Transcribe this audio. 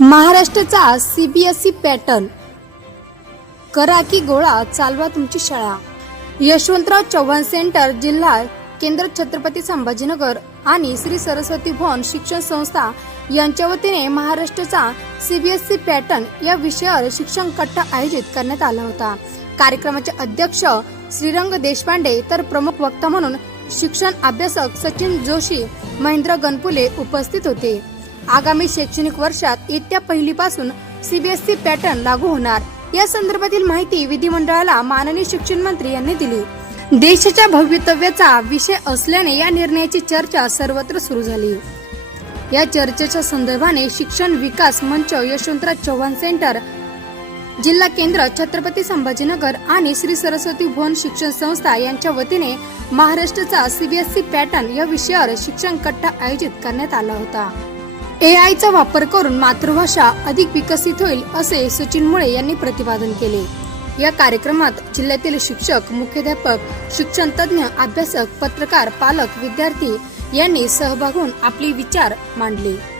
महाराष्ट्राचा CBSE pattern. करा की गोळा चालवा तुमची शाळा. यशवंतराव चव्हाण सेंटर जिल्हा केंद्र छत्रपती संभाजीनगर आणि श्री सरस्वती भवन शिक्षण संस्था यांच्या वतीने महाराष्ट्राचा सीबीएसई पॅटर्न या विषयावर शिक्षण कट्टा आयोजित करण्यात आला होता. कार्यक्रमाचे अध्यक्ष श्रीरंग देशपांडे तर प्रमुख वक्ता म्हणून शिक्षण अभ्यासक सचिन जोशी महेंद्र गणपुले उपस्थित होते. आगामी शैक्षणिक वर्षात येत्या पहिलीपासून सीबीएसई पॅटर्न लागू होणार. या संदर्भातील माहिती विधिमंडळाला माननीय शिक्षण मंत्री यांनी दिली. देशाच्या भवितव्याचा विषय असल्याने या निर्णयाची चर्चा सर्वत्र सुरू झाली. या चर्चेच्या संदर्भाने शिक्षण विकास मंच यशवंतराव चव्हाण सेंटर जिल्हा केंद्र छत्रपती संभाजीनगर आणि श्री सरस्वती भुवन शिक्षण संस्था यांच्या वतीने महाराष्ट्राचा सीबीएसई पॅटर्न या विषयावर शिक्षण कट्टा आयोजित करण्यात आला होता. ए आयचा वापर करून मातृभाषा अधिक विकसित होईल असे सचिन मुळे यांनी प्रतिपादन केले. या कार्यक्रमात जिल्ह्यातील शिक्षक मुख्याध्यापक शिक्षण तज्ज्ञ अभ्यासक पत्रकार पालक विद्यार्थी यांनी सहभाग होऊन आपले विचार मांडले.